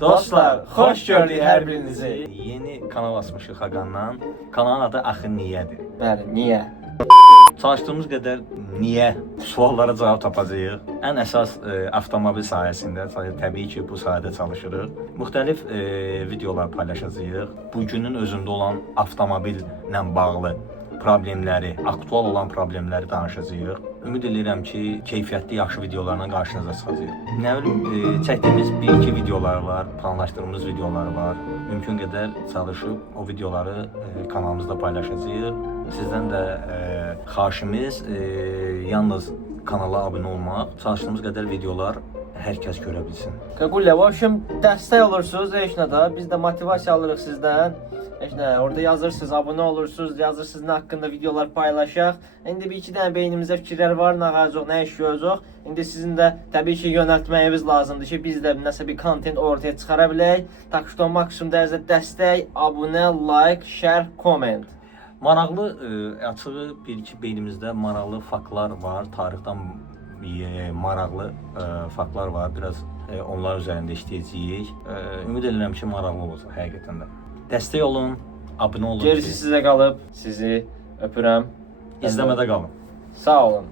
Dostlar, xoş gördük hər birinizi. Yeni kanal açmışıq Xaqandan. Kanalın adı Axı Niyədir. Bəli, niyə? Çalışdığımız qədər niyə suallara cavab tapacağıq. Ən əsas avtomobil sahəsində, təbii ki, bu sahədə çalışırıq. Müxtəlif videolar paylaşacağıq. Bugünün özündə olan avtomobillə bağlı problemləri, aktual olan problemləri danışacağıq. Ümid edirəm ki, keyfiyyətli, yaxşı videolarla qarşınıza çıxacağıq. Nə bilim, çəkdiyimiz bir-iki videolar var, planlaşdırdığımız videolar var. Mümkün qədər çalışıb o videoları kanalımızda paylaşacağıq. Sizdən də xahişimiz yalnız kanala abunə olmaq, çalışdığımız qədər videolar hər kəs görə bilsin. Qaqulya, dəstək olursunuz, heç nə də. Biz də motivasiya alırıq sizdən. Heç nə, orada yazırsınız, abunə olursunuz, yazırsınız nə haqqında videolar paylaşaq. İndi bir-iki dənə beynimizdə fikirlər var, nə ağacıq, nə iş görəcək. İndi sizin də təbii ki, yönəltməyiniz lazımdır ki, biz də nəsə bir kontent ortaya çıxara bilək. Tak ki, maksimum dərəcədə dəstək, abunə, like, share, comment. Maraqlı, açığı bir-iki beynimizdə maraqlı faktlar var, tarixdən maraqlı faktlar var. Biraz onlar üzərində işləyəcəyik. Ümid edirəm ki, maraqlı olacaq həqiqətən də. Dəstək olun, abunə olun. Gerisi sizə qalıb. Sizi öpürəm. İzləmədə qalın. Sağ olun.